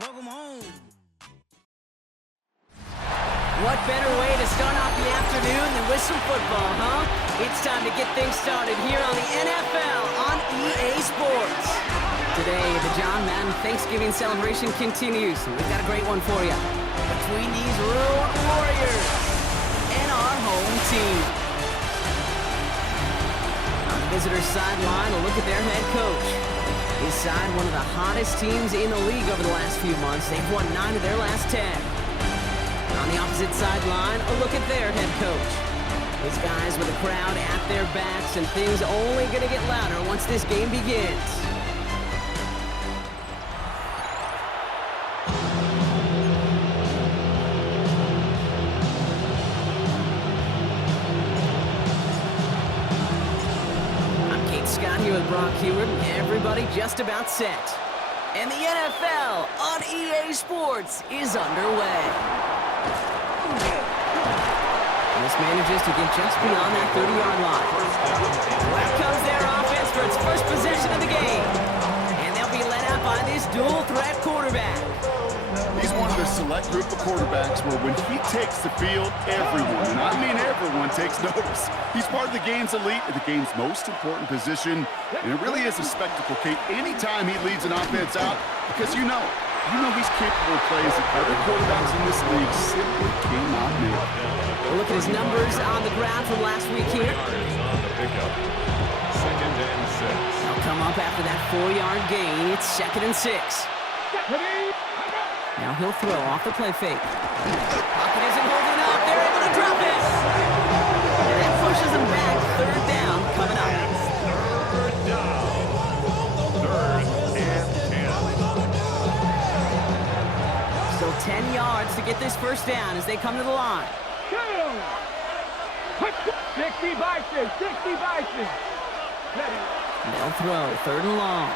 Welcome home. What better way to start off the afternoon than with some football, huh? It's time to get things started here on the NFL on EA Sports. Today, the John Madden Thanksgiving celebration continues, and we've got a great one for you. Between these Road Warriors and our home team. On the visitor's sideline, a look at their head coach. His side, one of the hottest teams in the league over the last few months. They've won 9 of their last 10. On the opposite sideline, a look at their head coach. His guys with a crowd at their backs, and things only going to get louder once this game begins. Scott here with Brock Heward. Everybody just about set. And the NFL on EA Sports is underway. This manages to get just beyond that 30-yard line. Where comes their offense for its first possession of the game? And they'll be led out by this dual-threat quarterback. He's one of the select group of quarterbacks where when he takes the field, everyone, and I mean everyone, takes notice. He's part of the game's elite and the game's most important position, and it really is a spectacle, Kate, anytime he leads an offense out, because you know he's capable of plays that other quarterbacks in this league simply cannot make. We'll look at his numbers on the ground from last week here. They'll come up after that 4-yard gain. It's 2nd and 6. Now he'll throw off the play fake. Pocket isn't holding up. They're able to drop it. And that pushes him back. 3rd down coming up. 3rd down. 3rd and 10. Still 10 yards to get this first down as they come to the line. 60 Bison, 60 Bison. They'll throw 3rd and long.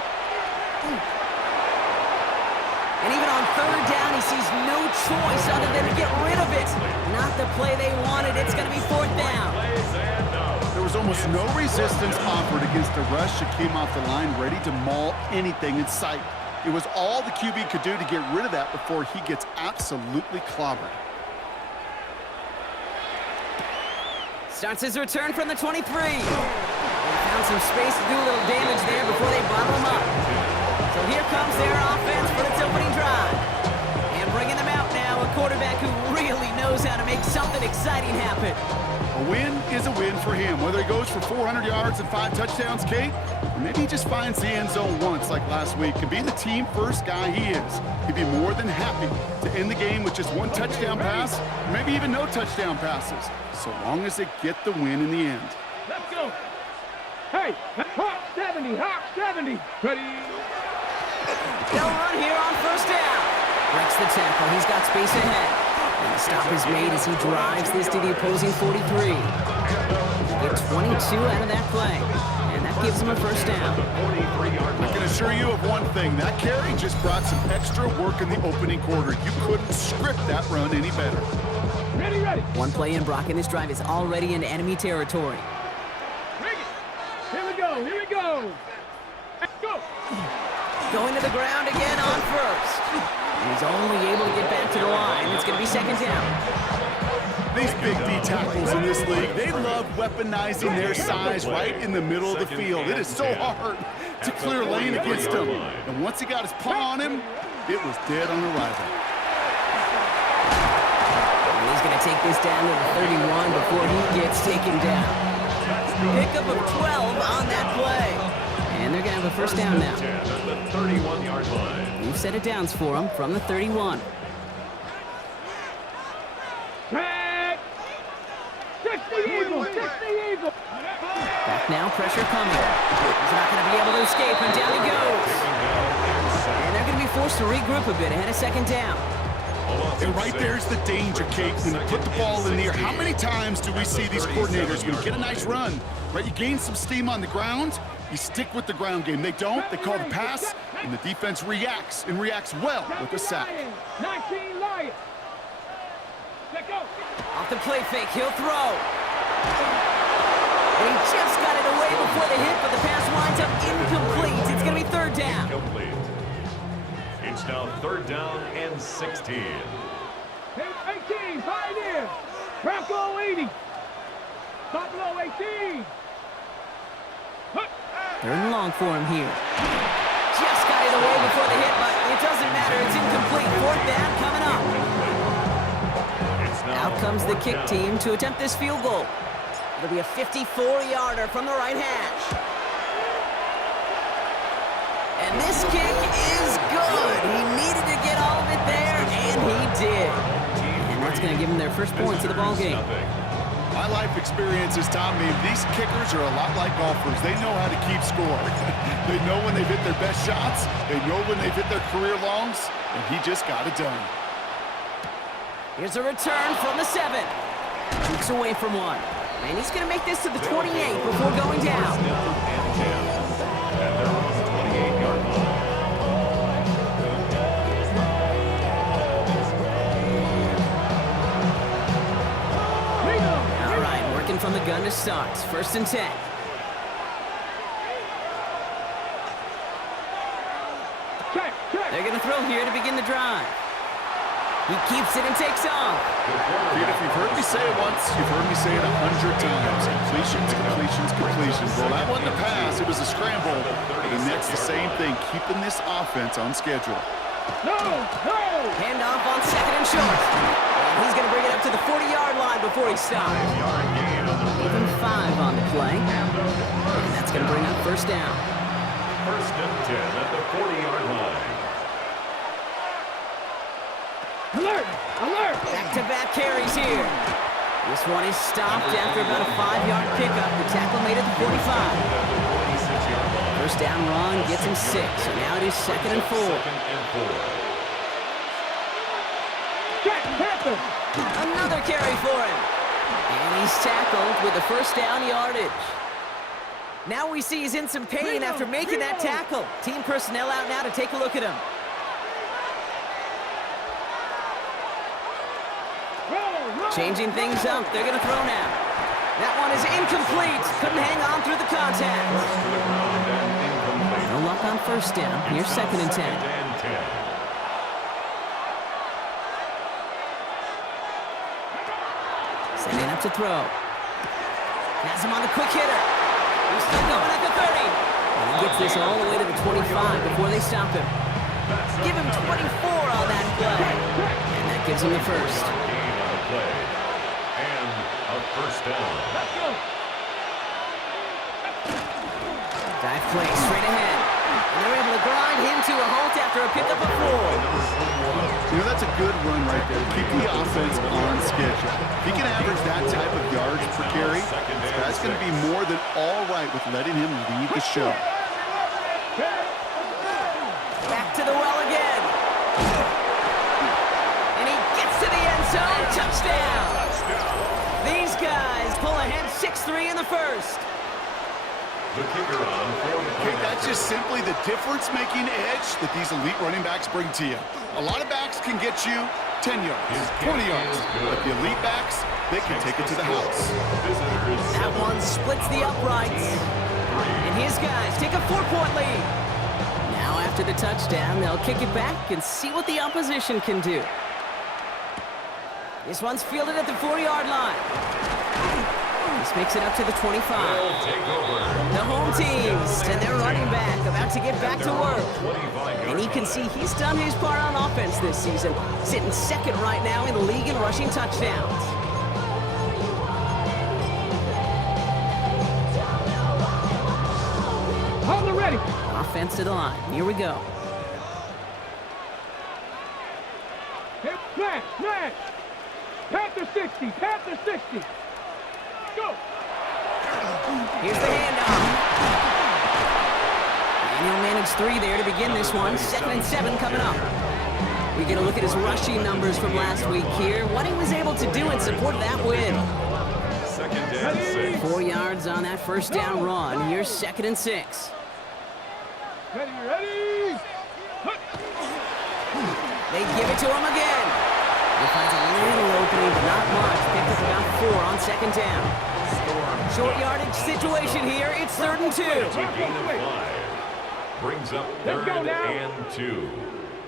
And even on 3rd down, he sees no choice other than to get rid of it. Not the play they wanted. It's going to be 4th down. There was almost no resistance offered against a rush that came off the line ready to maul anything in sight. It was all the QB could do to get rid of that before he gets absolutely clobbered. Starts his return from the 23. They found some space to do a little damage there before they bottle him up. So here comes their offense for its opening drive. And bringing them out now, a quarterback who really knows how to make something exciting happen. A win is a win for him, whether he goes for 400 yards and 5 touchdowns, Kate, or maybe he just finds the end zone once like last week. And being the team-first guy he is, he'd be more than happy to end the game with just 1 touchdown pass, or maybe even no touchdown passes, so long as they get the win in the end. Let's go. Hey, Hawk 70, Hawk 70. Ready? They'll run here on 1st down. Breaks the tackle. He's got space ahead. And the stop is made as he drives this to the opposing 43. Get 22 out of that play. And that gives him a 1st down. I can assure you of one thing. That carry just brought some extra work in the opening quarter. You couldn't script that run any better. Ready, ready. One play in, Brock, and this drive is already into enemy territory. Here we go, here we go. Let's go. Going to the ground again on 1st. He's only able to get back to the line. It's going to be 2nd down. These big D tackles in this league, they love weaponizing their size right in the middle of the field. It is so hard to clear lane against him. And once he got his paw on him, it was dead on arrival. And he's going to take this down to the 31 before he gets taken down. Pickup of 12 on that play. And they're going to have a 1st down now. At the 31-yard line. We've set it downs for him from the 31. 60 Eagle, 60 Eagle. Back now, pressure coming. He's not going to be able to escape, and down he goes. And they're going to be forced to regroup a bit ahead of 2nd down. And right there's the danger, Kate, when you put the ball in the air. How many times do we see these coordinators, when you get a nice run, right, you gain some steam on the ground, you stick with the ground game. They don't, they call the pass, and the defense reacts, and reacts well with a sack. 19 Lions. Let go. Off the play fake, he'll throw. And he just got it away before the hit, but the pass winds up incomplete. It's going to be 3rd down. Incomplete. It's now 3rd down and 16. 18, hide in. Trap below 80. Stop below 18. They're in long for him here. Just got it away before the hit, but it doesn't matter. It's incomplete. 4th down coming up. Out comes the kick team to attempt this field goal. It'll be a 54-yarder from the right hash. And this kick is good. He needed to get all of it there, and he did. And that's going to give him their first points of the ball game. My life experience has taught me these kickers are a lot like golfers. They know how to keep score. They know when they've hit their best shots. They know when they've hit their career longs, and he just got it done. Here's a return from the 7. Shoots away from one. And he's going to make this to the 28 before going down. And they're on the 28-yard line. All right, working from the gun to start. 1st and 10. They're going to throw here to begin the drive. He keeps it and takes off. Dude, if you've heard me say it once, you've heard me say it 100 times. Completions, completions, completions. Well, that wasn't a pass. It was a scramble. And that's the same thing, keeping this offense on schedule. No! Handoff on 2nd and short. And he's going to bring it up to the 40-yard line before he stops. Even 5 on the play. And that's going to bring up 1st down. 1st and 10 at the 40-yard line. Alert! Alert! Back-to-back carries here. This one is stopped after about a 5-yard pickup. The tackle made it to 45. 1st down run gets him 6. So now it is 2nd and 4. Another carry for him. And he's tackled with the 1st down yardage. Now we see he's in some pain after making that tackle. Team personnel out now to take a look at him. Changing things up. They're going to throw now. That one is incomplete. Couldn't hang on through the contact. No luck on 1st down. Here's 2nd and 10. Sending up to throw. Has him on the quick hitter. He's still going at the 30. And he gets this all the way to the 25 before they stop him. Give him 24 on that play. And that gives him the 1st. And a 1st down. Dive play straight ahead. And they're able to grind him to a halt after a pickup of 4. You know, that's a good run right there. Keep the offense on schedule. If he can average that type of yards per carry, that's going to be more than all right with letting him lead the show. Back to the well again. And he gets to the end zone. Touchdown. These guys pull ahead 6-3 in the 1st. The kicker on for the Hey, that's just simply the difference-making edge that these elite running backs bring to you. A lot of backs can get you 10 yards, 20 yards, but the elite backs, they can take it to the house. That one splits the uprights. And his guys take a 4-point lead. Now after the touchdown, they'll kick it back and see what the opposition can do. This one's fielded at the 4-yard line. This makes it up to the 25. The home team and their running back about to get back to work. And you can see he's done his part on offense this season, sitting 2nd right now in the league in rushing touchdowns. Hold it ready. Offense to the line. Here we go. Smash, smash. Panther 60, Panther 60. Go. Here's the handoff. And he'll manage 3 there to begin this one. 2nd and 7 coming up. We get a look at his rushing numbers from last week here. What he was able to do in support of that win. 2nd and 6. 4 yards on that 1st down run. Here's 2nd and 6. Ready, ready. They give it to him again. He finds a little opening, but not much. Picked up about 4 on 2nd down. Short yardage situation here. It's 3rd and 2. Brings up 3rd and 2.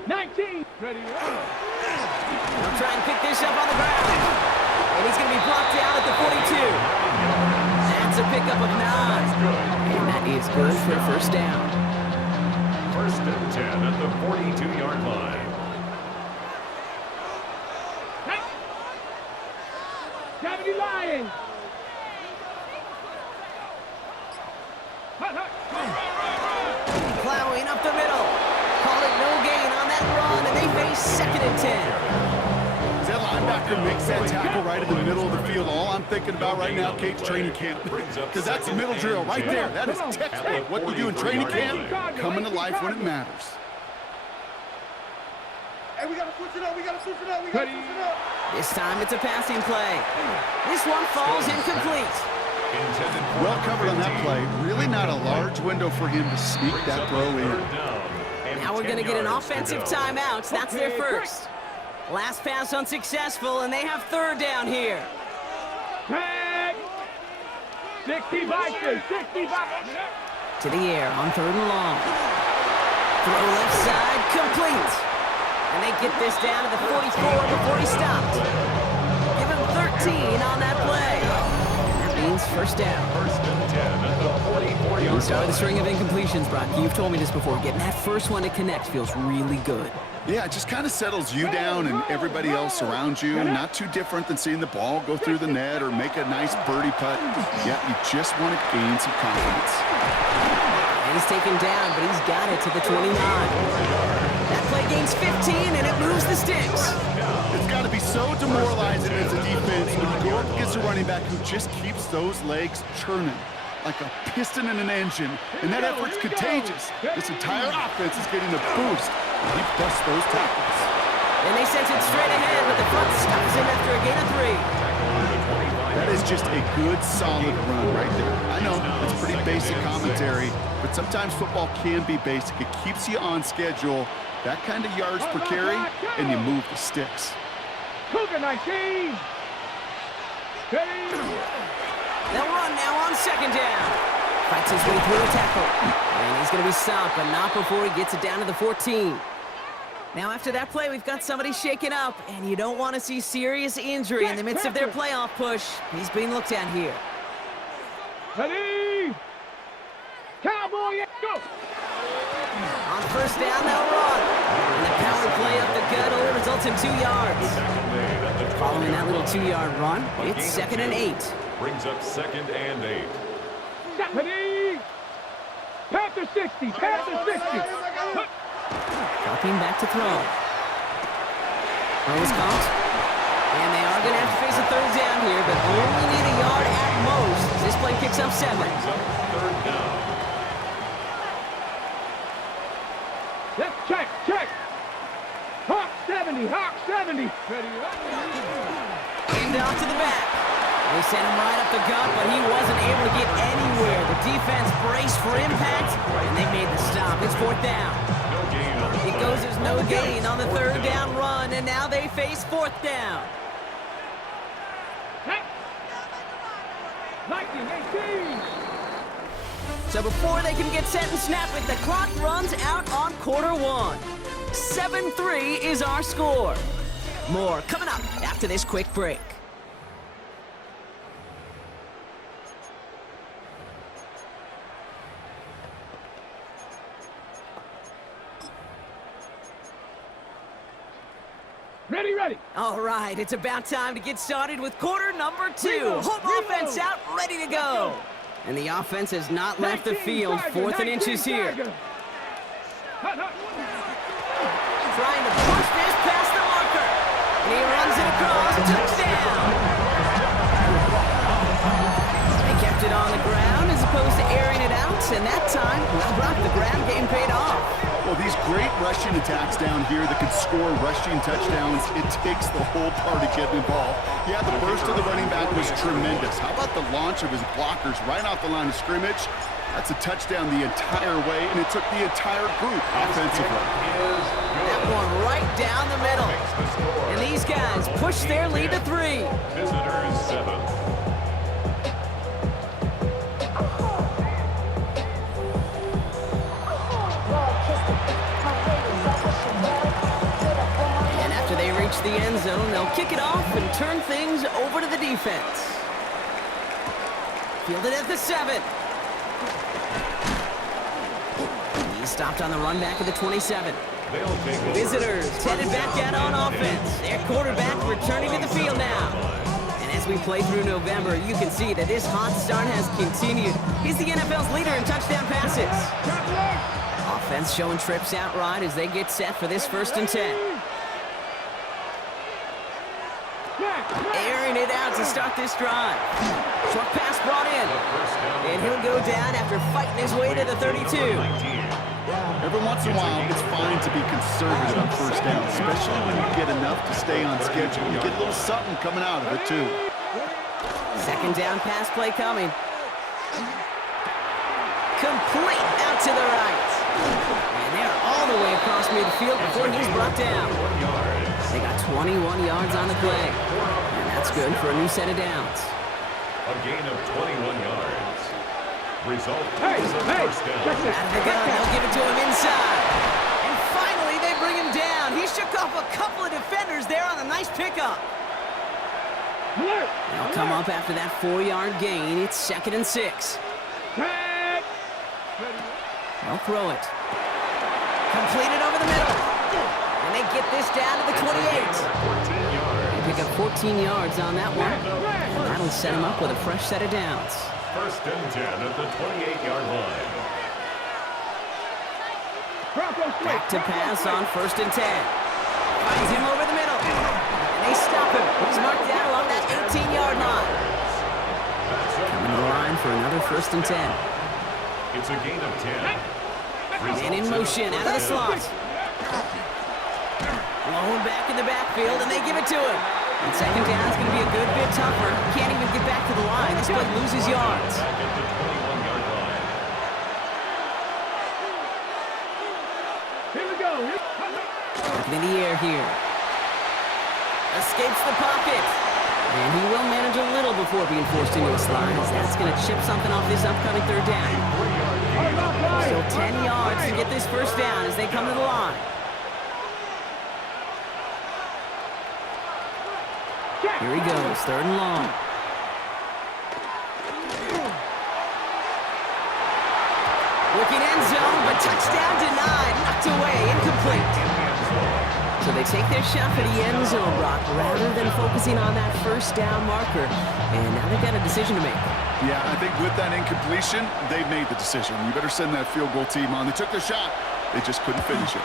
19. Ready. He'll try and pick this up on the ground. And he's going to be blocked down at the 42. That's a pickup of 9. And that is good for a first down. First and 10 at the 42-yard line. Hey. 70 Lions. Plowing up the middle. Call it no gain on that run, and they face 2nd and 10. As that linebacker makes that tackle right in the middle of the field, all I'm thinking about right now, Kate's training camp. Because that's a middle drill right there. That is textbook. What you do in training camp, coming to life when it matters. Hey, we gotta switch it up. We gotta switch it up. We gotta switch it up. This time it's a passing play. This one falls incomplete. Well covered on that play. Really not a large window for him to sneak that throw in. Now we're going to get an offensive timeout. That's their first. Last pass unsuccessful, and they have 3rd down here. Tag. 65. To the air on 3rd and long. Throw left side, complete. And they get this down to the 44 before he stopped. Give him 13 on that play. Means first down. First and 10 at the 44-yard We started line. the string of incompletions, Brock. You've told me this before. Getting that first one to connect feels really good. Yeah, it just kind of settles you down and everybody else around you. Not too different than seeing the ball go through the net or make a nice birdie putt. Yeah, you just want to gain some confidence. And he's taken down, but he's got it to the 29. That play gains 15, and it moves the sticks. It's got to be so demoralizing as a defense when you go up against a running back who just keeps those legs churning like a piston in an engine, and that effort's contagious. This entire offense is getting a boost. He busts those tackles. And they sent it straight ahead, but the front stops him after a gain of 3. That is just a good, solid run right there. I know, it's pretty basic commentary, but sometimes football can be basic. It keeps you on schedule, that kind of yards per carry, and you move the sticks. Cougar 19. Ready. They'll run now on 2nd down. Fights his way through a tackle. And he's going to be stopped, but not before he gets it down to the 14. Now after that play, we've got somebody shaken up, and you don't want to see serious injury in the midst of their playoff push. He's being looked at here. Ready. Cowboy, go. On 1st down, they'll run. And the power play up the gut only results in 2 yards. Following that little 2-yard run, it's 2nd and 8. Brings up 2nd and 8. Ready. Panther 60. Panther 60. Dropping back to throw. Throw is caught. And they are going to have to face a 3rd down here, but only need a yard at most. This play picks up 7. Brings up 3rd down. Let's check. Hawk 70. Hawk 70. Ready. And off to the back. They sent him right up the gut, but he wasn't able to get anywhere. The defense braced for impact, and they made the stop. It's 4th down. No gain on the It play. goes as no gain on the 3rd down run, and now they face 4th down. 1918. So before they can get set and snap it, the clock runs out on quarter 1. 7-3 is our score. More coming up after this quick break. Ready. All right, it's about time to get started with quarter number 2. Home offense out, ready to go. And the offense has not left the field. 4th and inches here. Hut. Trying to push this past the marker. And he runs it across. Touchdown. They kept it on the ground as opposed to airing it out. And that time, the ground game paid off. Well, these great rushing attacks down here that can score rushing touchdowns, it takes the whole party getting involved. Yeah, the burst of the running back was tremendous. How about the launch of his blockers right off the line of scrimmage? That's a touchdown the entire way, and it took the entire group offensively. That one right down the middle. And these guys push their lead to 3. Visitors 7. reach the end zone. They'll kick it off and turn things over to the defense. Fielded at the 7. He's stopped on the run back at the 27. Visitors headed back out on offense. Their quarterback returning to the field now. And as we play through November, you can see that this hot start has continued. He's the NFL's leader in touchdown passes. Offense showing trips outright as they get set for this 1st and 10. Airing it out to start this drive. Short pass brought in. And he'll go down after fighting his way to the 32. Every once in a while, it's fine to be conservative on 1st down, especially when you get enough to stay on schedule. You get a little something coming out of it, too. 2nd down pass play coming. Complete out to the right. And they're all the way across midfield before he's brought down. They got 21 yards on the play. And that's good for a new set of downs. A gain of 21 yards. Result Hey, is a hey, first down. Out of the gun, they'll give it to him inside. And finally, they bring him down. He shook off a couple of defenders there on a nice pickup. They'll come up after that 4-yard gain. It's 2nd and 6. They'll throw it. Completed over the middle. And they get this down to the 28. They pick up 14 yards on that one. And that'll set him up with a fresh set of downs. 1st and 10 at the 28-yard line. Back to pass on 1st and 10. Finds him over the middle. And they stop him. He's marked down along that 18-yard line. Coming to the line for another 1st and 10. It's a gain of 10. And in motion, out of the slot. Blown back in the backfield, and they give it to him. And 2nd down is going to be a good bit tougher. Can't even get back to the line. This play loses yards. Back at the 21-yard line. Here we go. Looking in the air here. Escapes the pocket. And he will manage a little before being forced into a slide, as that's going to chip something off this upcoming 3rd down. So 10 yards to get this 1st down as they come to the line. Here he goes, 3rd and long. Looking end zone, but touchdown denied, knocked away, incomplete. So they take their shot for the end zone, Brock, rather than focusing on that 1st down marker. And now they've got a decision to make. Yeah, I think with that incompletion, they've made the decision. You better send that field goal team on. They took their shot. They just couldn't finish it.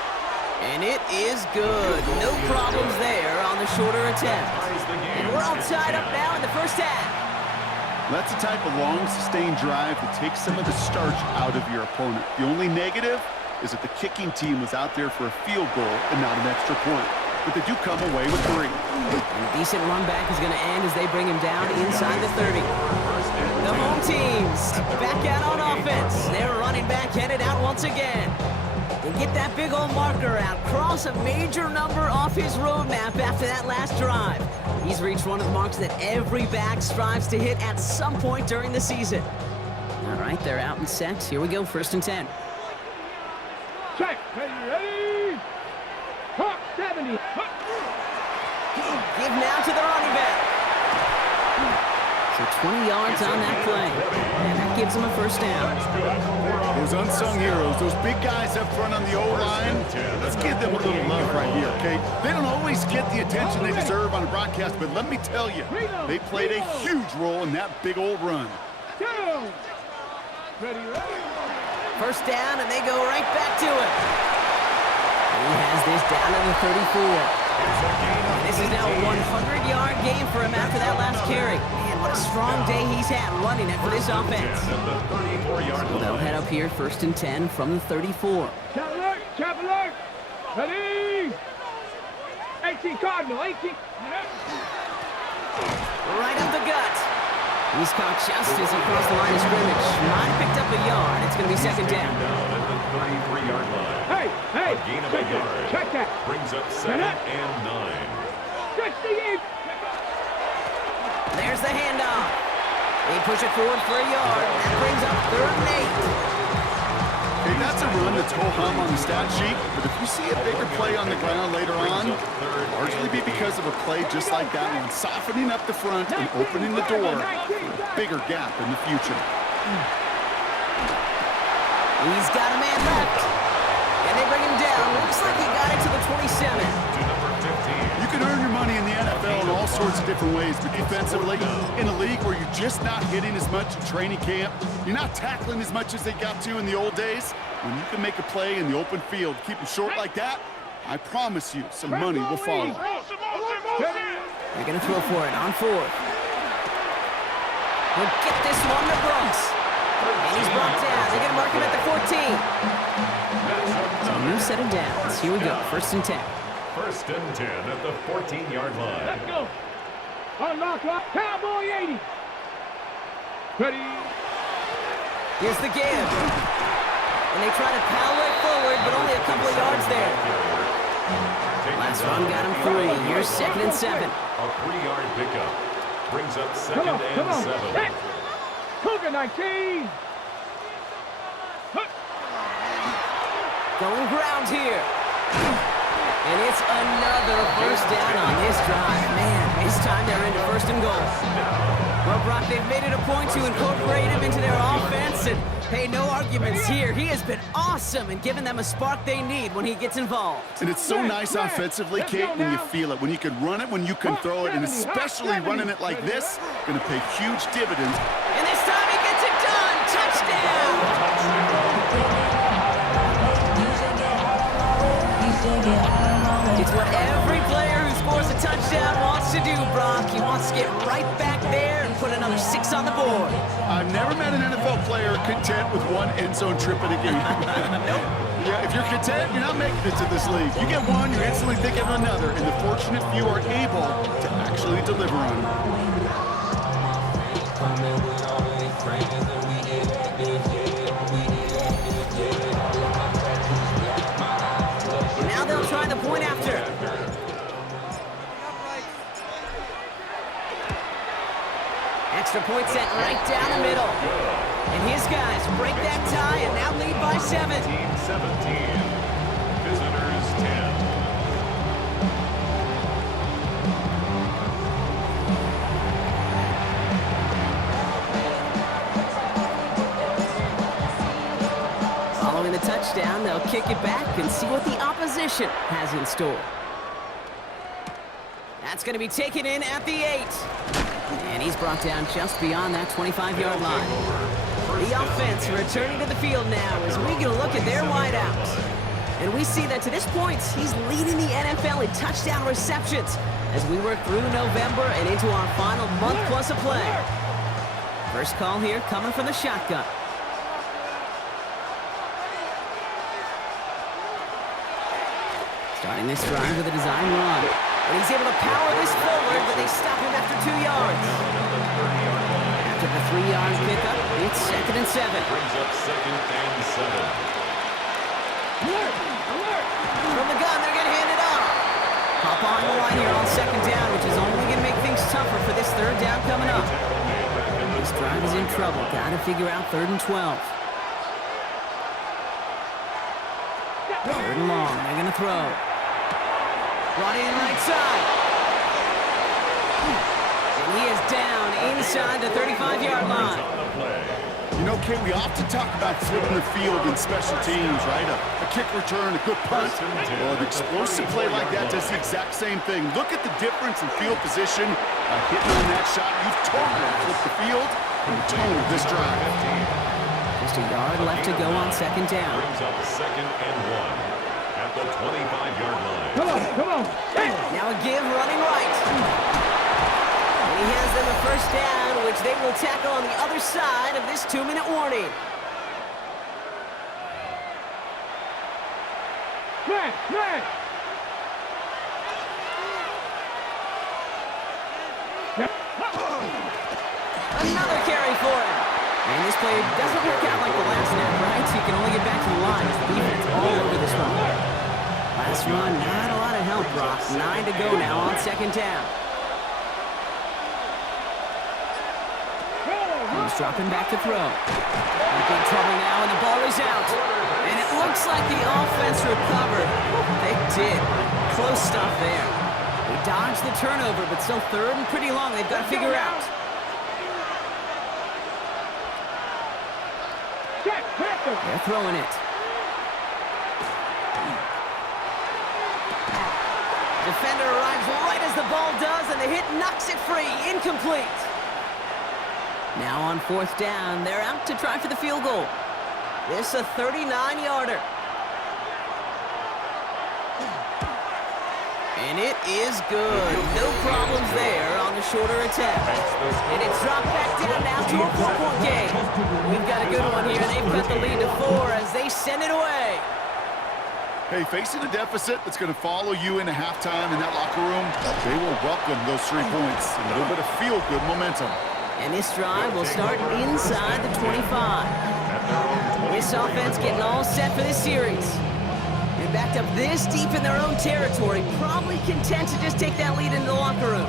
And it is good. No problems there on the shorter attempt. And we're all tied up now in the 1st half. That's the type of long, sustained drive that takes some of the starch out of your opponent. The only negative is that the kicking team was out there for a field goal and not an extra point. But they do come away with 3. And a decent run back is going to end as they bring him down inside the 30. The home teams back out on offense. Their running back headed out once again. They get that big old marker out, cross a major number off his roadmap after that last drive. He's reached one of the marks that every back strives to hit at some point during the season. All right, they're out and set. Here we go, 1st and 10. Check. Ready? Hawk 70. Give now to the running back. So 20 yards on that play. And that gives them a 1st down. Those unsung heroes, those big guys up front on the O-line, let's give them a little love right here, okay? They don't always get the attention they deserve on a broadcast, but let me tell you, they played a huge role in that big old run. Ready? 1st down, and they go right back to it. He has this down to the 34. And this is now a 100-yard game for him after that last carry. Man, what a strong day he's had running it for this offense. So they'll head up here, 1st and 10 from the 34. Chap alert. Ready? 18 Cardinal, 18. Right up the gut. He's caught just as he crossed the line of scrimmage. Might have picked up a yard. It's going to be 2nd down. At the 33-yard line. Hey, A gain of a yard. check that. Brings up 2nd and 9. Touch the game. There's the handoff. They push it forward for a yard. That brings up 3rd and 8. Hey, that's a run that's ho-hum on the stat sheet, but if you see a bigger play on the ground later on, largely be because because of a play just like that one, softening up the front and opening the door for a bigger gap in the future. He's got a man left. And they bring him down. Looks like he got it to the 27. You can earn your money in the NFL in all sorts of different ways, but defensively, in a league where you're just not hitting as much in training camp, you're not tackling as much as they got to in the old days, when you can make a play in the open field, keep them short like that, I promise you some money will follow. They're going to throw for it on fourth. He'll get this one to Brooks. And he's brought down. They're going to mark him at the 14. So a new set of downs. Here we go. 1st and 10. 1st and 10 at the 14-yard line. Let's go. Unlock up. Cowboy 80. Ready. Here's the give. And they try to power it forward, but only a couple of yards there. Last run got him 3. Here's 2nd and 7. A 3-yard pickup. Brings up 2nd and 7. Hey. Cougar 19. Going ground here. And it's another 1st down on this drive. Man, this time they're into 1st and goal. Well, Brock, they've made it a point to incorporate him into their offense, and hey, no arguments here. He has been awesome and given them a spark they need when he gets involved. And it's so nice offensively, Kate, when you feel it, when you can run it, when you can throw it, and especially running it like this, going to pay huge dividends. And this time he gets it done. Touchdown! It's what every player who scores a touchdown wants to do, Brock. He wants to get right back there and put another 6 on the board. I've never met an NFL player content with one end zone trip in a game. Nope. Yeah, if you're content, you're not making it to this league. You get one, you're instantly thinking of another, and the fortunate few are able to actually deliver on it. Now they'll try the point after. Extra point set right down the middle. And his guys break that tie and now lead by 7. 17. Visitors 10. Following the touchdown, they'll kick it back and see what the opposition has in store. That's going to be taken in at the 8. And he's brought down just beyond that 25-yard line. The offense returning to the field now as we get a look at their wideouts. And we see that to this point, he's leading the NFL in touchdown receptions as we work through November and into our final month plus of play. First call here coming from the shotgun. Starting this drive with a design run. And he's able to power this forward, but they stop him after 2 yards. After the 3-yard pickup, it's 2nd and 7. Brings up 2nd and 7. From the gun, they're going to hand it off. Hop on the line here on 2nd down, which is only going to make things tougher for this 3rd down coming up. This drive is in trouble. Got to figure out 3rd and 12. 3rd and long. They're going to throw. Brought in right side. And he is down inside the 35-yard line. You know, Kate, we often talk about flipping the field in special teams, right? A kick return, a good punt. Well, an explosive play like that does the exact same thing. Look at the difference in field position. Hitting on that shot, you've totally flipped the field and totally this drive. Just a yard left to go on 2nd down. Brings up 2nd and 1 at the 25-yard line. Come on. Hey. Now a give running right. And he has them a 1st down, which they will tackle on the other side of this 2-minute warning. Man. Another carry for him. And this play doesn't work out like the last snap, right? So you can only get back to the line. It's the defense all over this one. Last run, not a lot of help, Brock. 9 to go now on 2nd down. He's dropping back to throw. He's in trouble now, and the ball is out. And it looks like the offense recovered. They did. Close stuff there. They dodged the turnover, but still third and pretty long. They've got to figure out. They're throwing it. Defender arrives right as the ball does, and the hit knocks it free. Incomplete. Now on fourth down, they're out to try for the field goal. This a 39-yarder. And it is good. No problems there on the shorter attempt. And it's dropped back down now to a 4-point game. We've got a good one here. They've cut the lead to 4 as they send it away. Hey, facing a deficit that's going to follow you into halftime in that locker room, they will welcome those 3 points and a little bit of feel-good momentum. And this drive will start inside the 25. This offense getting all set for this series. And backed up this deep in their own territory, probably content to just take that lead into the locker room.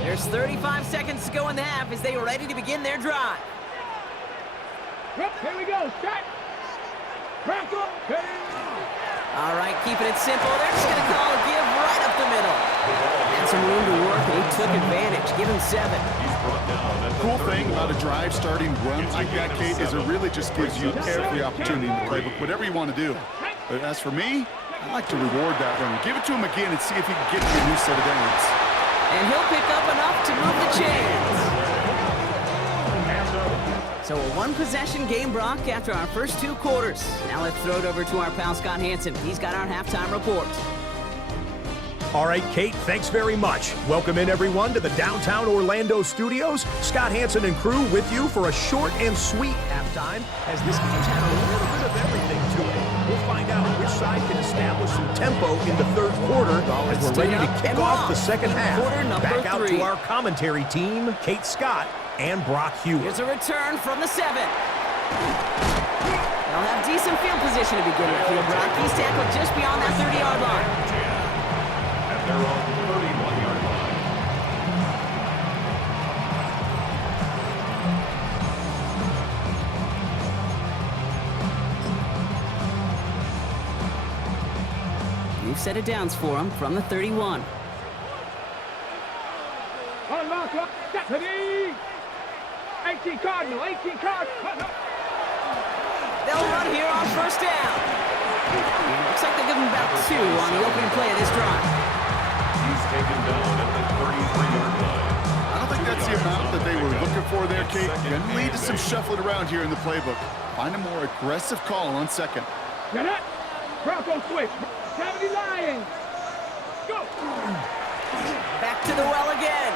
There's 35 seconds to go in the half as they are ready to begin their drive. Yep, here we go. Start. All right, keeping it simple. They're just going to call a give right up the middle. And some room to work, and he took advantage. Give him 7. Cool thing about a drive starting run like that, Kate, is it really just gives you every opportunity in the playbook, whatever you want to do. But as for me, I like to reward that run. Give it to him again and see if he can get you a new set of downs. And he'll pick up enough to move the chains. So a one-possession game, Brock, after our first 2 quarters. Now let's throw it over to our pal Scott Hansen. He's got our halftime report. All right, Kate, thanks very much. Welcome in, everyone, to the downtown Orlando studios. Scott Hansen and crew with you for a short and sweet halftime, as this game's had a little bit of everything to it. We'll find out which side can establish some tempo in the third quarter as we're ready to kick off the second half. Back out to our commentary team, Kate Scott and Brock Hewitt. Here's a return from the 7. They'll have decent field position to begin with here, Brock. He's tackled just beyond that 30-yard line. At their own 31-yard line. New set of downs for him from the 31. Unlock up. Deputy. 18 Cardinal. 18 Cardinal. They'll run here on first down. Looks like they'll give him about 2 on the opening play of this drive. He's taken down at the 33-yard line. I don't think that's the amount that they were looking for there, Kate. Can lead to some shuffling around here in the playbook. Find a more aggressive call on second. Get up. Bronco switch. 70 Lions. Go. Back to the well again.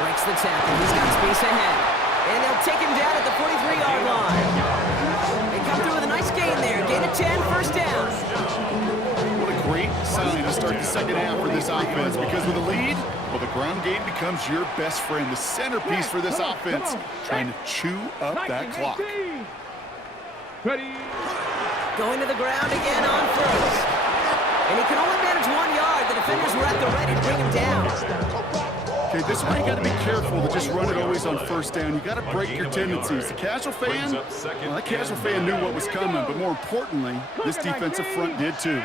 Breaks the tackle. He's got space ahead. And they'll take him down at the 43-yard line. They come through with a nice gain there. Gain of 10, first down. What a great sign to start the second half for this offense, because with a lead, well, the ground game becomes your best friend, the centerpiece for this offense, trying to chew up that clock. Ready. Going to the ground again on first. And he can only manage 1 yard. The defenders were at the ready to bring him down. Okay, this is where you got to be careful to just run it always on first down. You got to break your tendencies. The casual fan, well, that casual fan knew what was coming, but more importantly, this defensive front did too.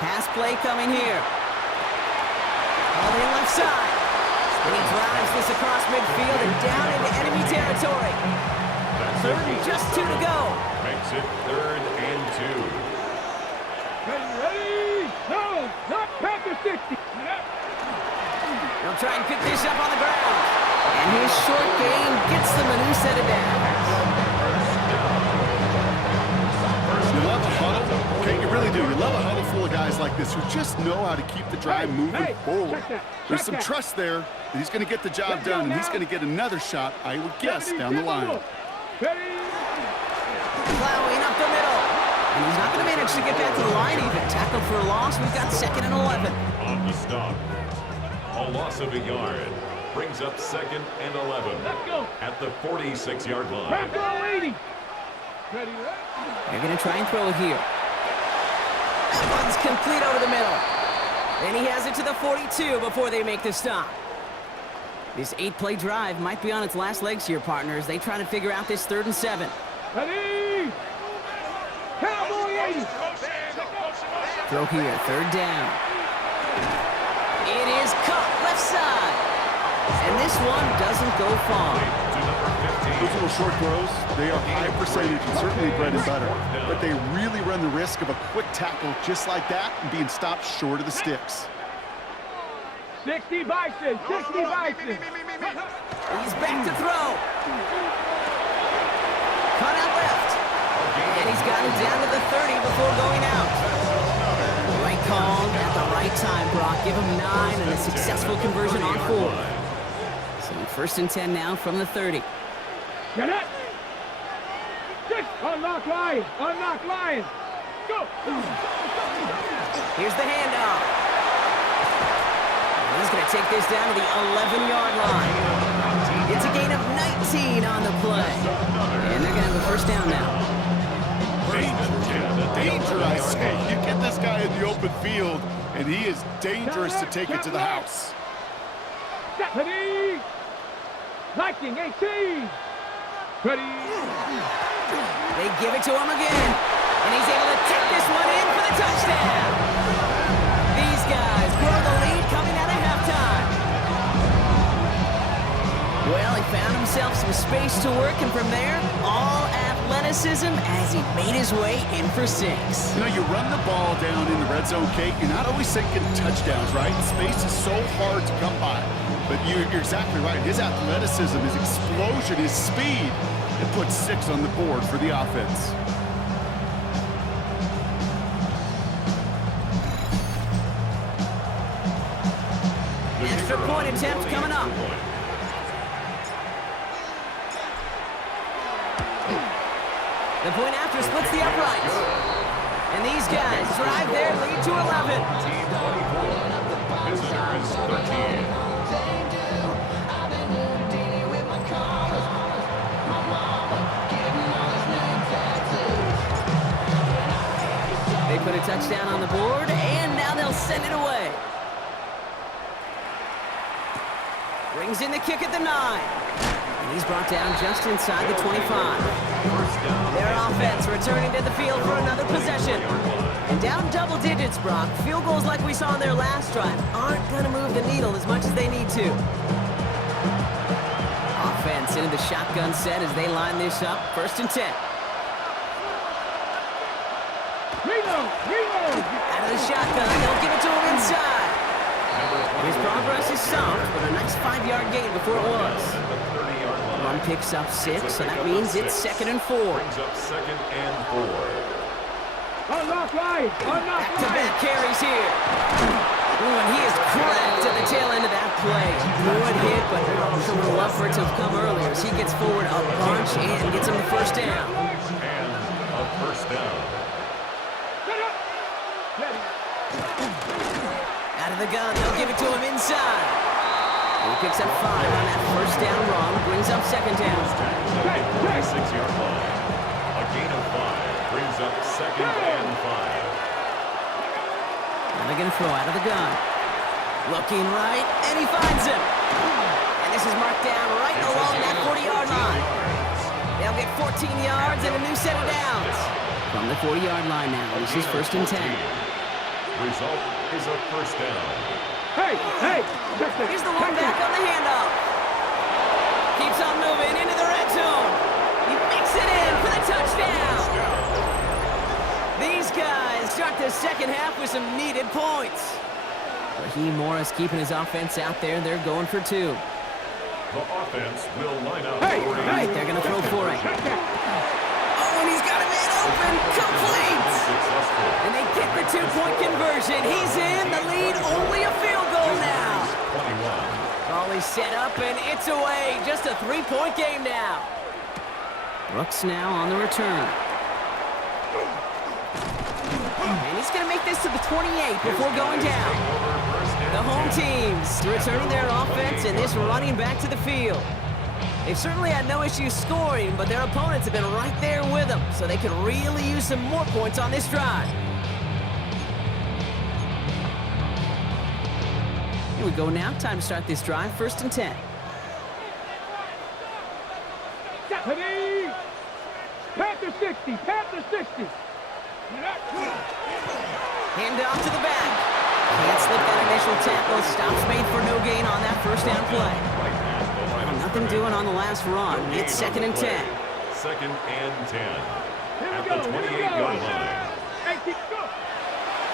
Pass play coming here. On the left side. And he drives this across midfield and down into enemy territory. Third and just 2 to go. Makes it 3rd and 2. Ready. No, not Panther 60. They'll try and pick this up on the ground. And his short game gets them a new set of downs. You love a huddle. Okay, you really do. You love a huddle full of guys like this who just know how to keep the drive moving forward. There's some trust there that he's going to get the job done, and he's going to get another shot, I would guess, down the line. Plowing up the middle. And he's not going to manage to get back to the line even. Tackled for a loss. We've got 2nd and 11. On the stop. A loss of a yard. Brings up 2nd and 11. At the 46-yard line. They're going to try and throw it here. That one's complete over the middle. And he has it to the 42 before they make the stop. This 8-play drive might be on its last legs here, partners. They try to figure out this 3rd and 7. Ready? Cowboy 80. Throw here, 3rd down. It is caught left side. And this one doesn't go far. Those little short throws, they are high percentage and certainly bread and butter. But they really run the risk of a quick tackle just like that and being stopped short of the sticks. 60 Bison, 60 Bison. He's back to throw. Cut out left. And he's got it down to the 30 before going out. Right call at the right time, Brock. Give him 9 and a successful conversion on 4. So 1st and 10 now from the 30. Get it. 6. Unlock line. Unlock line. Go. Here's the handoff. He's going to take this down to the 11-yard line. It's a gain of 19 on the play. And they're going to have a 1st down now. Danger, I say. You get this guy in the open field, and he is dangerous to take it to the house. Ready? Viking 18. Ready? They give it to him again, and he's able to take this one in for the touchdown. These guys grow the lead coming out of halftime. Well, he found himself some space to work, and from there, all athleticism as he made his way in for 6. You know, you run the ball down in the red zone, Kate, you're not always thinking touchdowns, right? Space is so hard to come by. But you're exactly right. His athleticism, his explosion, his speed, it puts 6 on the board for the offense. Extra point attempt coming up. The point after splits the uprights. And these guys drive their lead to 11. Team 24. Visitors 13. They put a touchdown on the board, and now they'll send it away. Brings in the kick at the 9. And he's brought down just inside the 25. Their offense returning to the field for another possession. And down double digits, Brock. Field goals like we saw in their last drive aren't going to move the needle as much as they need to. Offense into the shotgun set as they line this up. 1st and 10. Out of the shotgun, they'll give it to him inside. His progress is soft, but a nice 5-yard gain before it was. Run picks up 6, so that means it's 2nd and 4. Brings up 2nd and 4. Unlock line. Unlock line. Back-to-back carries here. Ooh, and he is cracked at the tail end of that play. Good hit, but I would love for it to have come earlier as he gets forward a bunch and gets him the 1st down. And a 1st down. Out of the gun, they'll give it to him inside. He picks up 5 on that 1st down run, brings up 2nd down. 6-yard line. A gain of 5 brings up 2nd and 5. Now they're going to throw out of the gun. Looking right, and he finds him. And this is marked down right along that 40-yard line. They'll get 14 yards and a new set of downs. From the 40-yard line now, this is 1st and 10. Result is a 1st down. Hey! Here's the one back on the handoff. Keeps on moving into the red zone. He makes it in for the touchdown. These guys start the 2nd half with some needed points. Raheem Morris keeping his offense out there. They're going for 2. The offense will line up. Right, they're going to throw for it. Oh, and he's got a man open. Complete. And they get the 2-point conversion. He's in the lead. Only a field goal now. 21. All is set up, and it's away. Just a 3-point game now. Brooks now on the return. And he's going to make this to the 28 before going down. The home teams returning their offense and this running back to the field. They've certainly had no issues scoring, but their opponents have been right there with them, so they could really use some more points on this drive. Here we go now. Time to start this drive. 1st and 10. 60. Panther 60. Hand off to the back. Can't slip that initial tackle. Stops made for no gain on that first down play. Nothing doing on the last run. It's 2nd and 10. 2nd and 10. At the 28-yard line.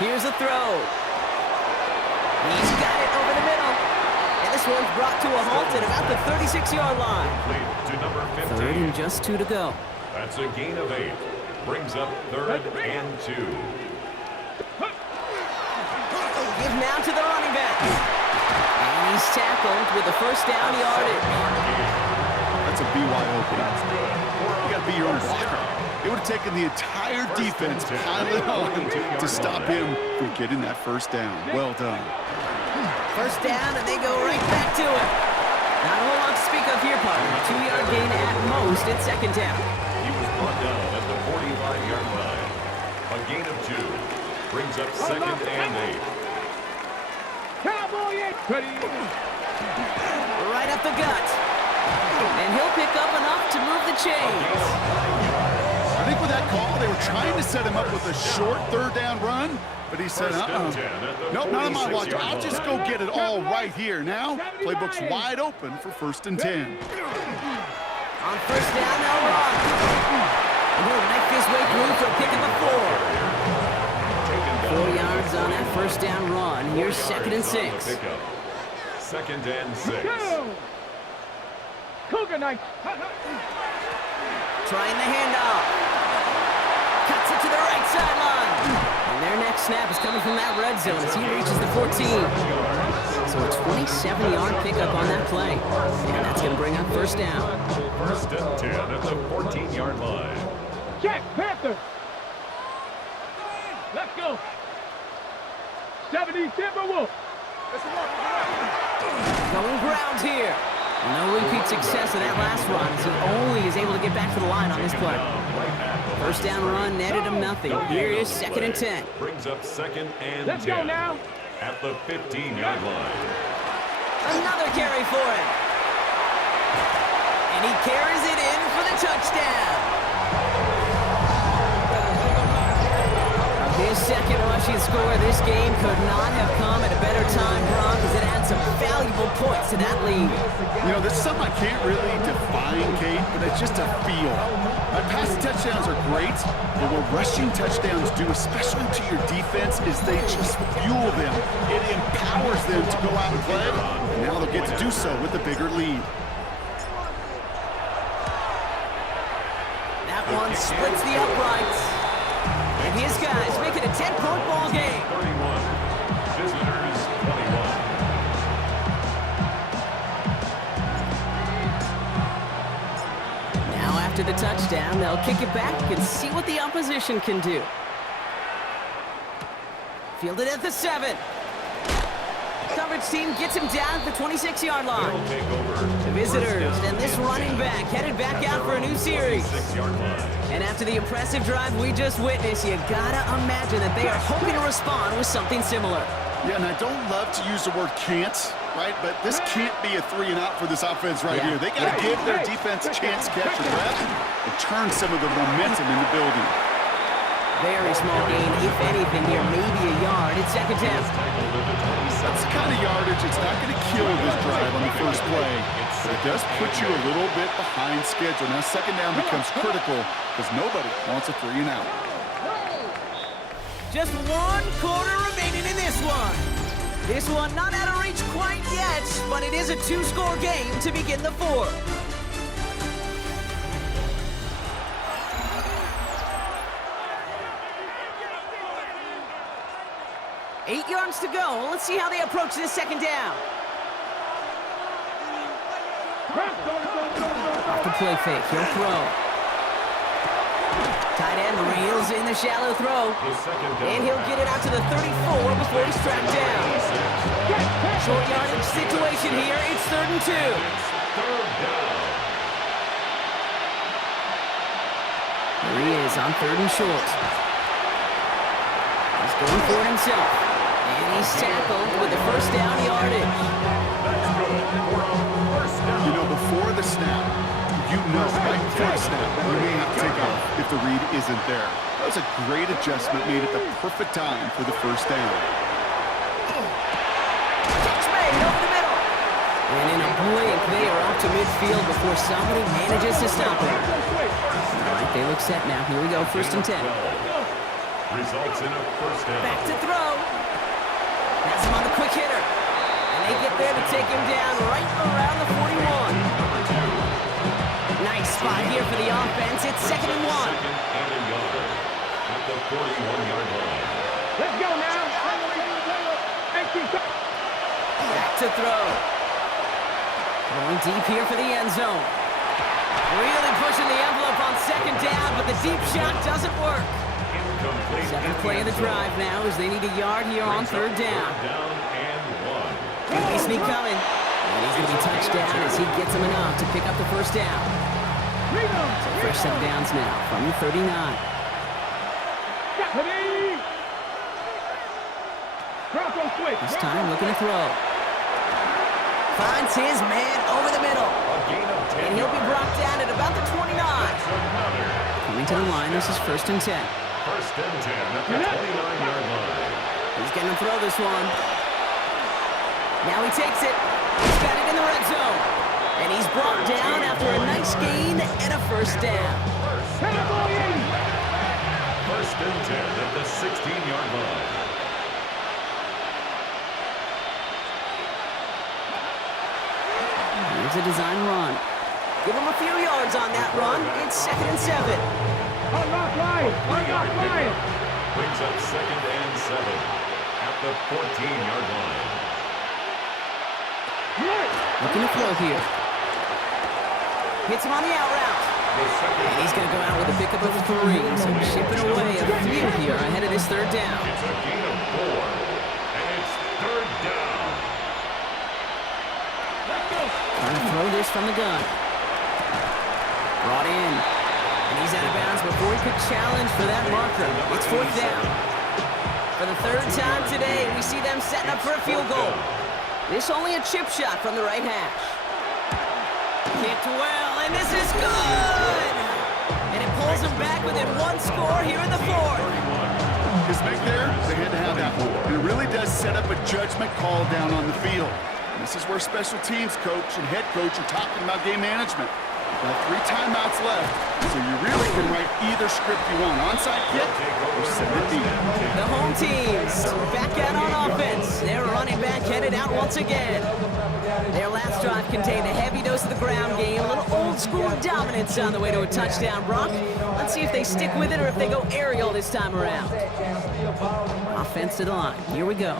Here's a throw. He's got it over the middle. And this one's brought to a halt at about the 36-yard line. To number 15. 3rd and just 2 to go. That's a gain of 8. Brings up 3rd and 2. Give now to the running back. And he's tackled with the first down yardage. That's a BYO pass. You got to be your own blocker. It would have taken the entire defense piling on to stop him from getting that first down. Well done. First down, and they go right back to it. Not a whole lot to speak of here, partner. 2-yard gain at most at 2nd down. He was brought down at the 45-yard line. A gain of 2. Brings up 2nd and 8. Cowboy 8. Right up the gut. And he'll pick up enough to move the chains. I think with that call, they were trying to set him up with a short 3rd down run, but he said, nope, not on my watch. I'll just go get it all right here. Now, playbook's wide open for 1st and 10. On first down, they'll run. And he'll make his way through for a pick of the 4. 4 yards on that first down run. Here's 2nd and 6. 2nd and 6. Cougar Knights. Trying the handoff. Cuts it to the right sideline. And their next snap is coming from that red zone as he reaches the 14. So a 27-yard pickup on that play. And that's going to bring up first down. 1st and 10 at the 14-yard line. Jack Panther. Let's go. 70 Timberwolves. Going ground here. No repeat success of that last run as he only is able to get back to the line on this play. First down run netted him nothing. Here is 2nd and 10. Brings up 2nd and 10. Let's go now. At the 15-yard line. Another carry for him. And he carries it in for the touchdown. His 2nd rushing score of this game could not have come at a better time, Brock, as it adds some valuable points to that lead. You know, this is something I can't really define, Kate, but it's just a feel. Passing touchdowns are great, but what rushing touchdowns do, especially to your defense, is they just fuel them. It empowers them to go out and play, and now they'll get to do so with a bigger lead. That one splits the uprights. And his guys make it a 10-point ball game. 31. Visitors 21. Now after the touchdown, they'll kick it back and see what the opposition can do. Fielded at the 7. Coverage team gets him down at the 26-yard line. The visitors and this running back headed back out for a new series. And after the impressive drive we just witnessed, you gotta imagine that they are hoping to respond with something similar. Yeah, and I don't love to use the word can't, right? But this can't be a 3-and-out for this offense right here. They got to give their defense a chance to catch a breath and turn some of the momentum in the building. Very small gain, if anything here, maybe a yard. It's 2nd down. That's the kind of yardage it's not going to kill this drive on the first play, but it does put you a little bit behind schedule. Now 2nd down becomes critical because nobody wants a 3-and-out. Just 1 quarter remaining in this one. This one not out of reach quite yet, but it is a 2-score game to begin the 4th. 8 yards to go. Let's see how they approach this 2nd down. Off the play fake, he'll throw. Tight end reels in the shallow throw. And he'll get it out to the 34 before he's tracked down. Short yardage situation here. It's 3rd and 2. There he is on 3rd and short. He's going for it himself. And he's tackled with the first down yardage. You know, before the snap, you know right before the snap, you may have to take off. If if the read isn't there. That was a great adjustment made at the perfect time for the first down. Catch made over the middle. And in a blink, they are off to midfield before somebody manages to stop it. All right, they look set now. Here we go, 1st and 10. Results in a first down. Back to throw. That's him on the quick hitter. And they get there to take him down right around the 41. Nice spot here for the offense. It's 2nd and 1. Second and a yard at the 41-yard line. Let's go now. Back to throw. Going deep here for the end zone. Really pushing the envelope on 2nd down, but the deep shot doesn't work. Incomplete. 7th play of the drive now as they need a yard here on 3rd down. Down and 1. He's sneak coming. And he's going to be touched down as he gets him enough to pick up the 1st down. So fresh set of downs now from the 39. This time looking to throw. Finds his man over the middle. And he'll be brought down at about the 29. Coming to the line, this is 1st and 10. 1st and 10 at the 29-yard line. He's going to throw this one. Now he takes it. He's got it in the red zone. And he's brought down after a nice gain and a 1st down. 1st and 10 at the 16-yard line. Here's a design run. Give him a few yards on that run. It's 2nd and 7. Brings up 2nd and 7 at the 14-yard line. Looking to throw here. Hits him on the out route. And he's going to go out with a pickup of 3. So chipping away a few here ahead of this 3rd down. It's a gain of 4. And it's 3rd down. Trying to throw this from the gun. Brought in. And he's out of bounds before he could challenge for that marker. It's 4th down. For the 3rd time today, we see them setting up for a field goal. This only a chip shot from the right hash. Kicked well, and this is good! And it pulls them back within 1 score here in the 4th. His pick there, they had to have that one. And it really does set up a judgment call down on the field. And this is where special teams coach and head coach are talking about game management. You've got 3 timeouts left, so you really can write either script you want. Onside kick or send it deep. The home teams back out on offense. Their running back headed out once again. Their last drive contained a heavy dose of the ground game, a little old-school dominance on the way to a touchdown, Brock. Let's see if they stick with it or if they go aerial this time around. Offense to the line. Here we go.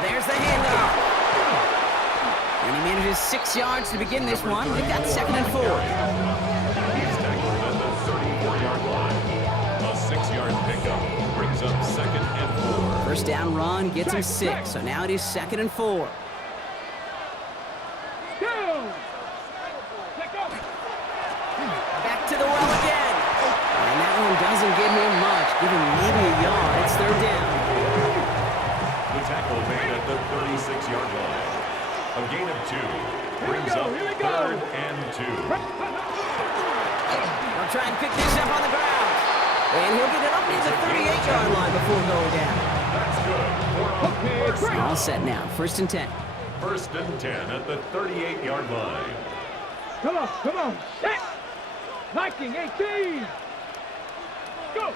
There's the handoff. And he manages 6 yards to begin this one. They've got 2nd and 4. He's tackled at the 34-yard line. A 6-yard pickup brings up 2nd and 4. 1st down run gets him 6. So now it is 2nd and 4. Back to the well again. And that one doesn't give him much. Give him maybe a yard. It's 3rd down. The tackle made at the 36-yard line. A gain of 2 brings up 3rd and 2. They'll try and pick this up on the ground. And he'll get it up near the 38-yard line before going down. That's good. All set now. 1st and 10. 1st and 10 at the 38-yard line. Come on. Set. Viking 18. Go.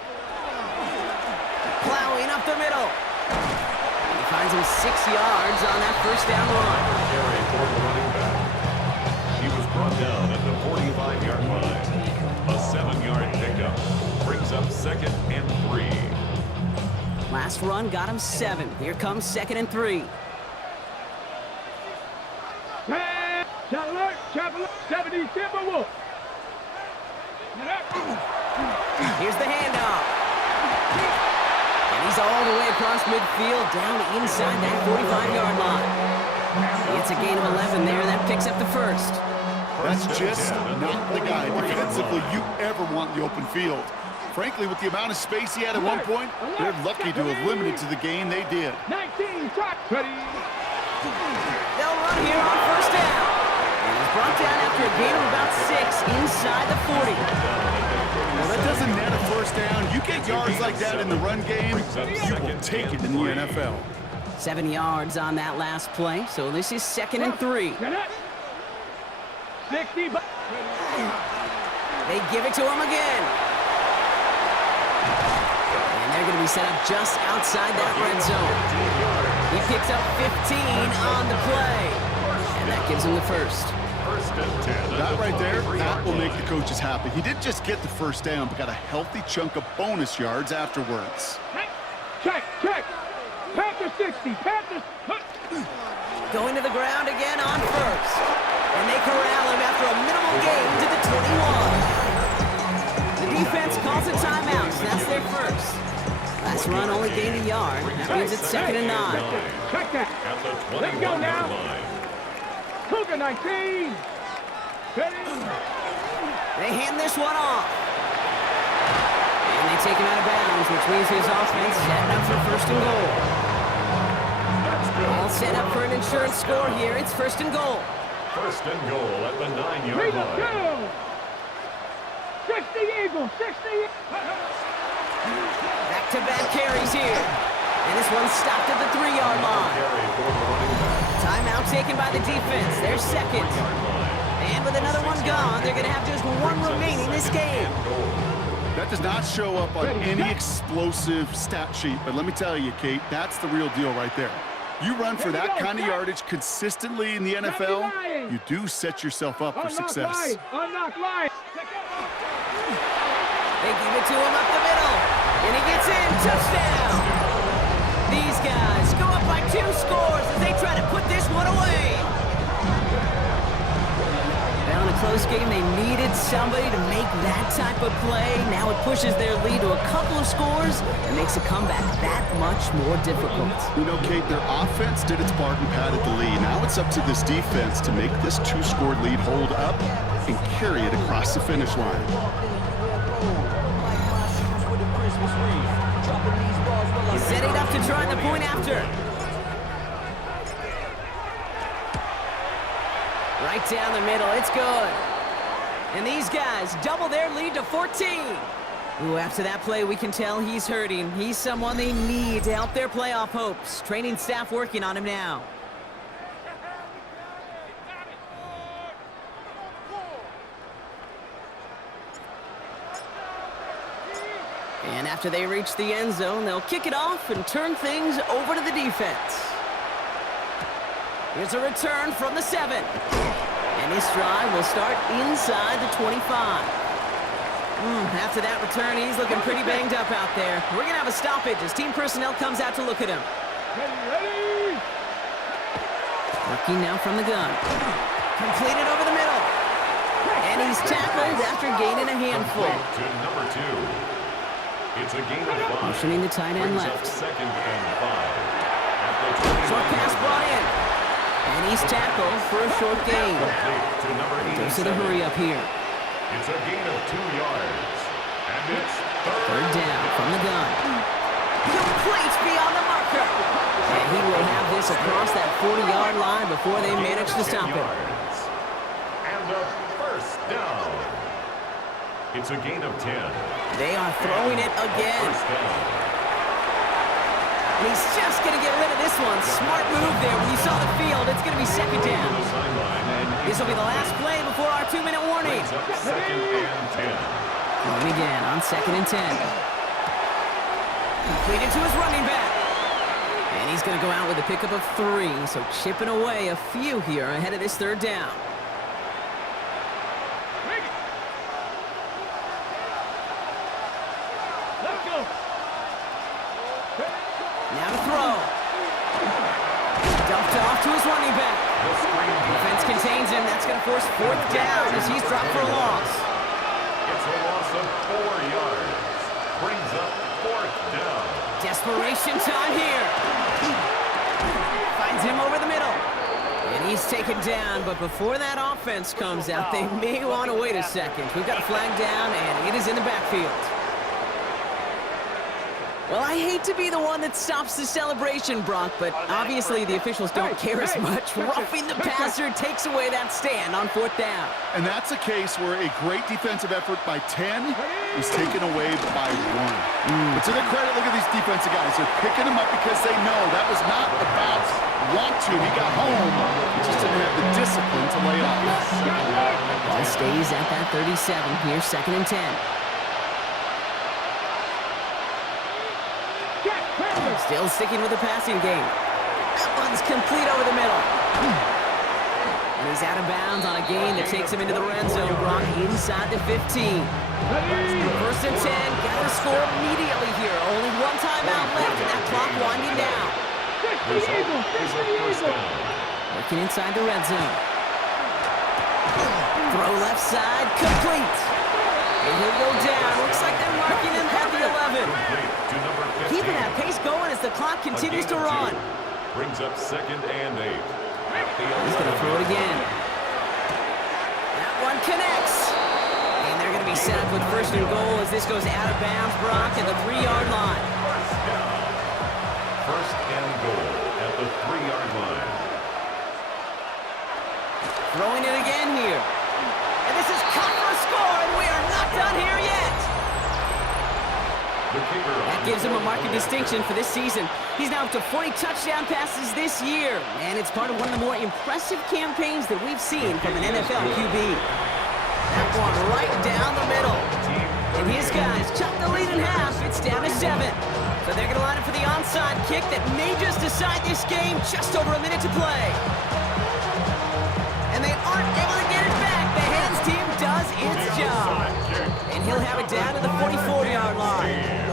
Plowing up the middle. And he finds him 6 yards on that 1st down run. Carry for the running back. He was brought down at the 45-yard line. A 7-yard pickup brings up 2nd and 3. Last run got him 7. Here comes 2nd and 3. Chapel 70 Timberwolf. Here's the handoff. And he's all the way across midfield, down inside that 45-yard line. It's a gain of 11 there. That picks up the 1st. That's just not the guy defensively you ever want in the open field. Frankly, with the amount of space he had at one point, they're lucky to have limited to the gain they did. 19, ready. They'll run here on first down. And he's brought down after a gain of about 6 inside the 40. Well, that doesn't net a first down. You get yards like that in the run game, you will take it in the NFL. 7 yards on that last play, so this is 2nd and 3. 60. They give it to him again. And they're going to be set up just outside that red zone. He picks up 15 on the play. And that gives him the first. That right there, that will make the coaches happy. He didn't just get the first down, but got a healthy chunk of bonus yards afterwards. Check. Panther 60. Panther. Going to the ground again on first. And they corral him after a minimal gain to the 21. The defense calls a timeout, so that's their first. Last run only gained a yard. That means it's 2nd and 9. Check that. Let's go now. Cougar 19. They hand this one off. And they take him out of bounds, which means his offense setting up for 1st and goal. All set up for an insurance score here. It's 1st and goal. 1st and goal at the 9-yard line. 60 Eagles, 60. Back-to-back carries here. And this one's stopped at the 3-yard line. Timeout taken by the defense. They're 2nd. And with another one gone, they're going to have just 1 remaining this game. That does not show up on any explosive stat sheet, but let me tell you, Kate, that's the real deal right there. You run for that kind of yardage consistently in the NFL, you do set yourself up for success. Unlock line. They give it to him up the middle. And he gets in. Touchdown. These guys go up by 2 scores as they try to put this one away. Now in a close game, they needed somebody to make that type of play. Now it pushes their lead to a couple of scores and makes a comeback that much more difficult. You know, Kate, their offense did its part and padded the lead. Now it's up to this defense to make this 2-score lead hold up and carry it across the finish line. He's setting up to try the point after. Right down the middle, it's good. And these guys double their lead to 14. Ooh, after that play, we can tell he's hurting. He's someone they need to help their playoff hopes. Training staff working on him now. And after they reach the end zone, they'll kick it off and turn things over to the defense. Here's a return from the 7. And this drive will start inside the 25. After that return, he's looking pretty banged up out there. We're going to have a stoppage as team personnel comes out to look at him. Ready. Working now from the gun. Completed over the middle. And he's tackled after gaining a handful. To number 2. It's a gain of 5. Motioning the tight end left. 2nd and 5. Short pass brought in. And he's tackled for a short gain. To number 87. Goes to the hurry up here. It's a gain of 2 yards. And it's 3rd down from the gun. Complete beyond the marker. And he will have this across that 40-yard line before they manage to stop him. And a 1st down. It's a gain of 10. They are throwing it again. 1st down. And he's just going to get rid of this one. Smart move there. When you saw the field, it's going to be 2nd down. This will be the last play before our 2-minute warning. 2nd and 10. Going again on 2nd and 10. Completed to his running back. And he's going to go out with a pickup of 3. So chipping away a few here ahead of this 3rd down. Let's go. Now to throw. Dumped off to his running back. Defense contains him. That's going to force 4th down as he's dropped for a loss. It's a loss of 4 yards. Brings up 4th down. Desperation time here. Finds him over the middle. And he's taken down, but before that offense comes out, they may want to wait a second. We've got a flag down, and it is in the backfield. Well, I hate to be the one that stops the celebration, Brock, but obviously the officials don't care as much. Roughing the passer takes away that stand on 4th down. And that's a case where a great defensive effort by 10 was taken away by 1. But to their credit, look at these defensive guys. They're picking them up because they know that was not about want to. He got home. He just didn't have the discipline to lay off. Ball stays at that 37 here, 2nd and 10. Still sticking with the passing game. That one's complete over the middle. And he's out of bounds on a gain that takes him into the red zone. Brock inside the 15. 1st and 10. Got to score immediately here. Only 1 timeout left, and that clock winding down. Working inside the red zone. Throw left side, complete. And he'll go down. Looks like they're marking him at the 11. Keeping that pace going as the clock continues to run. Brings up 2nd and 8. He's going to throw it again. That one connects. And they're going to be set up with 1st and goal as this goes out of bounds, Brock, at the 3-yard line. 1st and goal at the 3-yard line. Throwing it again here. And this is caught for a score, and we are not done here yet. That gives him a mark of distinction for this season. He's now up to 40 touchdown passes this year, and it's part of one of the more impressive campaigns that we've seen from an NFL QB. That one right down the middle. And his guys chop the lead in half. It's down to 7. So they're going to line up for the onside kick that may just decide this game. Just over a minute to play. And they aren't able to get it back. The hands team does its job. And he'll have it down to the 44-yard line.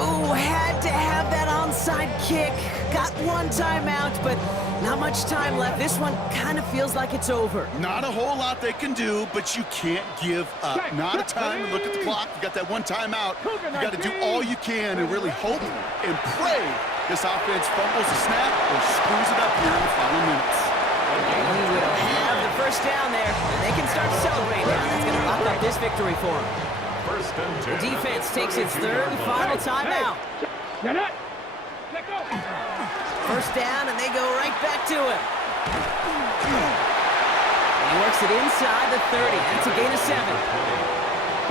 Ooh, had to have that onside kick. Got 1 timeout, but not much time left. This one kind of feels like it's over. Not a whole lot they can do, but you can't give up. Not a time to look at the clock. You got that 1 timeout. You got to do all you can and really hope and pray this offense fumbles the snap or screws it up here in the final minutes. He will have the 1st down there, and they can start celebrating now. That's going to lock up this victory for them. The defense takes its 3rd and final timeout. 1st down, and they go right back to him. He works it inside the 30. That's a gain of 7.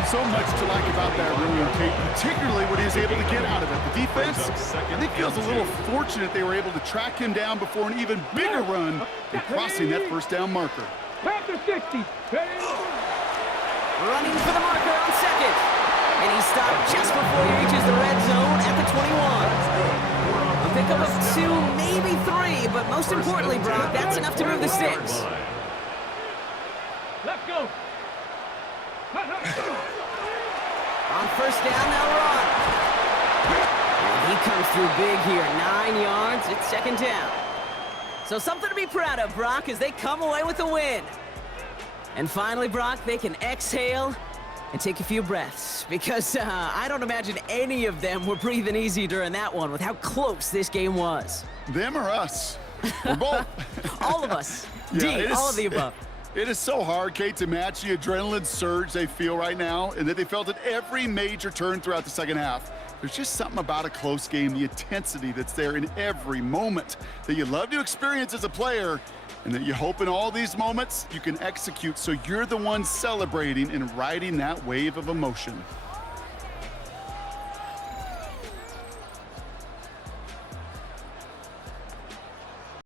So much to like about that run, Kate, particularly what he was able to get out of it. The defense, I think, feels a little fortunate they were able to track him down before an even bigger run and crossing that 1st down marker. Panther 60. Running for the marker on 2nd. And he stopped just before he reaches the red zone at the 21. A pickup of 2, maybe 3, but most importantly, Brock, that's enough to move the sticks. Let's go. On 1st down, they'll run. And he comes through big here, 9 yards. It's 2nd down. So something to be proud of, Brock, as they come away with a win. And finally, Brock, they can exhale and take a few breaths, because I don't imagine any of them were breathing easy during that one with how close this game was. Them or us? We're both. All of us. Yeah, all of the above. It is so hard, Kate, to match the adrenaline surge they feel right now and that they felt at every major turn throughout the 2nd half. There's just something about a close game, the intensity that's there in every moment that you love to experience as a player, and that you hope in all these moments you can execute so you're the one celebrating and riding that wave of emotion.